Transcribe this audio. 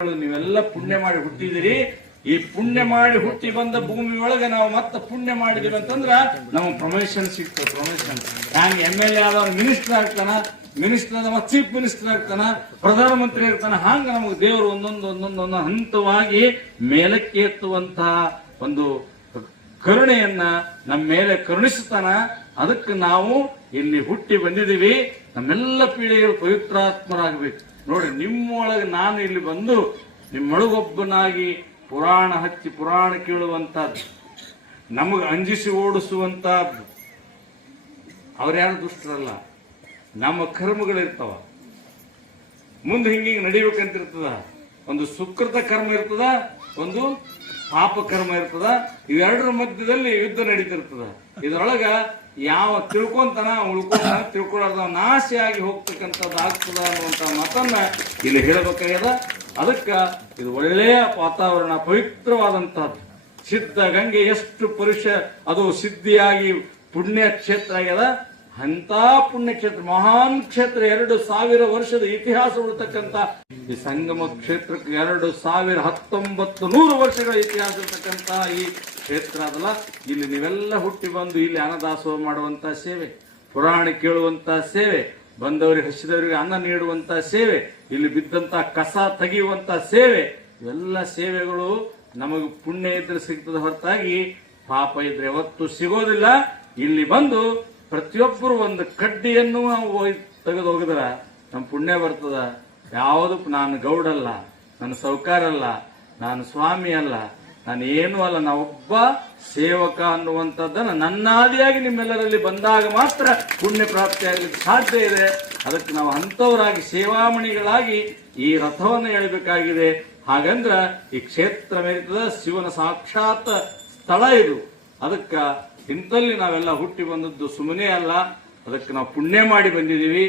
ನೀವೆಲ್ಲ ಪುಣ್ಯ ಮಾಡಿ ಹುಟ್ಟಿದಿರಿ. ಈ ಪುಣ್ಯ ಮಾಡಿ ಹುಟ್ಟಿ ಬಂದ ಭೂಮಿ ಒಳಗೆ ನಾವು ಮತ್ತೆ ಪುಣ್ಯ ಮಾಡಿದೀವಿ ಅಂತಂದ್ರ ನಮಗೆ ಪ್ರಮೋಷನ್ ಸಿಗ್ತದೆ. ಪ್ರಮೋಷನ್ ಹ್ಯಾಂಗ MLA ಆದವ್ರು ಮಿನಿಸ್ಟರ್ ಆಗ್ತಾನ, ಮಿನಿಸ್ಟರ್ ಆದವ ಚೀಫ್ ಮಿನಿಸ್ಟರ್ ಆಗ್ತಾನ, ಪ್ರಧಾನಮಂತ್ರಿ ಆಗ್ತಾನ. ಹಾಂಗ ನಮಗೆ ದೇವರು ಒಂದೊಂದು ಹಂತವಾಗಿ ಮೇಲಕ್ಕೆ ಎತ್ತುವಂತಹ ಒಂದು ಕರುಣೆಯನ್ನ ನಮ್ಮ ಮೇಲೆ ಕರುಣಿಸ್ತಾನ. ಅದಕ್ಕೆ ನಾವು ಇಲ್ಲಿ ಹುಟ್ಟಿ ಬಂದಿದ್ದೀವಿ. ನಮ್ಮೆಲ್ಲ ಪೀಳಿಗೆಗಳು ಪವಿತ್ರಾತ್ಮರಾಗಬೇಕು. ನೋಡ್ರಿ, ನಿಮ್ಮೊಳಗೆ ನಾನು ಇಲ್ಲಿ ಬಂದು ನಿಮ್ಮೊಳಗೊಬ್ಬನಾಗಿ ಪುರಾಣ ಹಚ್ಚಿ ಪುರಾಣ ಕೇಳುವಂತಹದ್ದು, ನಮಗ ಅಂಜಿಸಿ ಓಡಿಸುವಂತಹದ್ದು. ಅವ್ರ್ಯಾರು ದುಷ್ಟರಲ್ಲ, ನಮ್ಮ ಕರ್ಮಗಳಿರ್ತಾವ. ಮುಂದೆ ಹಿಂಗೆ ನಡಿಬೇಕಂತಿರ್ತದ. ಒಂದು ಸುಕೃತ ಕರ್ಮ ಇರ್ತದ, ಒಂದು ಪಾಪ ಕರ್ಮ ಇರ್ತದ. ಇವೆರಡರ ಮಧ್ಯದಲ್ಲಿ ಯುದ್ಧ ನಡೀತಿರ್ತದ. ಇದರೊಳಗ ಯಾವ ತಿಳ್ಕೊಂತಾನ ಉಳ್ಕೊಂತಾನ, ತಿಳ್ಕೊಳ್ಳಾರ್ದ ನಾಶಿಯಾಗಿ ಹೋಗ್ತಕ್ಕಂಥದ್ದು ಆಗ್ತದ ಅನ್ನುವಂತ ಮಾತನ್ನ ಇಲ್ಲಿ ಹೇಳಬೇಕಾಗ್ಯದ. ಅದಕ್ಕ ಇದು ಒಳ್ಳೆಯ ವಾತಾವರಣ, ಪವಿತ್ರವಾದಂತಹದ್ದು. ಸಿದ್ಧ ಗಂಗೆ ಎಷ್ಟು ಅದು ಸಿದ್ಧಿಯಾಗಿ ಪುಣ್ಯ ಕ್ಷೇತ್ರ ಆಗ್ಯದ. ಅಂತ ಪುಣ್ಯ ಕ್ಷೇತ್ರ, ಮಹಾನ್ ಕ್ಷೇತ್ರ, 2000 ವರ್ಷದ ಇತಿಹಾಸ ಉಳ್ತಕ್ಕಂಥ ಈ ಸಂಗಮ ಕ್ಷೇತ್ರಕ್ಕೆ 1900 ವರ್ಷಗಳ ಇತಿಹಾಸ ಇರ್ತಕ್ಕಂಥ ಈ ಕ್ಷೇತ್ರ ಅದಲ್ಲ. ಇಲ್ಲಿ ನೀವೆಲ್ಲ ಹುಟ್ಟಿ ಬಂದು ಇಲ್ಲಿ ಅನ್ನದಾಸೋಹ ಮಾಡುವಂತ ಸೇವೆ, ಪುರಾಣ ಕೇಳುವಂತ ಸೇವೆ, ಬಂದವರಿಗೆ ಹಸಿದವರಿಗೆ ಅನ್ನ ನೀಡುವಂತ ಸೇವೆ, ಇಲ್ಲಿ ಬಿದ್ದಂತ ಕಸ ತೆಗೆಯುವಂತ ಸೇವೆ, ಇವೆಲ್ಲ ಸೇವೆಗಳು ನಮಗೆ ಪುಣ್ಯ ಇದ್ರೆ ಸಿಗ್ತದೆ ಹೊರತಾಗಿ ಪಾಪ ಇದ್ರೆ ಯಾವತ್ತು ಸಿಗೋದಿಲ್ಲ. ಇಲ್ಲಿ ಬಂದು ಪ್ರತಿಯೊಬ್ಬರು ಒಂದು ಕಡ್ಡಿಯನ್ನು ನಾವು ತೆಗೆದು ಹೋಗಿದ್ರ ನಮ್ಮ ಪುಣ್ಯ ಬರ್ತದ. ಯಾವುದಕ್ಕೂ ನಾನು ಗೌಡಲ್ಲ, ನಾನು ಸೌಕಾರಲ್ಲ, ನಾನು ಸ್ವಾಮಿ ಅಲ್ಲ, ನಾನು ಏನೂ ಅಲ್ಲ, ನಾವೊಬ್ಬ ಸೇವಕ ಅನ್ನುವಂಥದ್ದನ್ನು ನನ್ನಾದಿಯಾಗಿ ನಿಮ್ಮೆಲ್ಲರಲ್ಲಿ ಬಂದಾಗ ಮಾತ್ರ ಪುಣ್ಯ ಪ್ರಾಪ್ತಿಯಾಗಲಿಕ್ಕೆ ಸಾಧ್ಯ ಇದೆ. ಅದಕ್ಕೆ ನಾವು ಅಂಥವರಾಗಿ ಸೇವಾಮಣಿಗಳಾಗಿ ಈ ರಥವನ್ನು ಎಳಬೇಕಾಗಿದೆ. ಹಾಗಂದ್ರ ಈ ಕ್ಷೇತ್ರ ಮೇಲಿರ್ತದ ಶಿವನ ಸಾಕ್ಷಾತ್ ಸ್ಥಳ ಇದು. ಅದಕ್ಕ ಇಂಥಲ್ಲಿ ನಾವೆಲ್ಲ ಹುಟ್ಟಿ ಬಂದದ್ದು ಸುಮ್ಮನೆ ಅಲ್ಲ. ಅದಕ್ಕೆ ನಾವು ಪುಣ್ಯ ಮಾಡಿ ಬಂದಿದ್ದೀವಿ.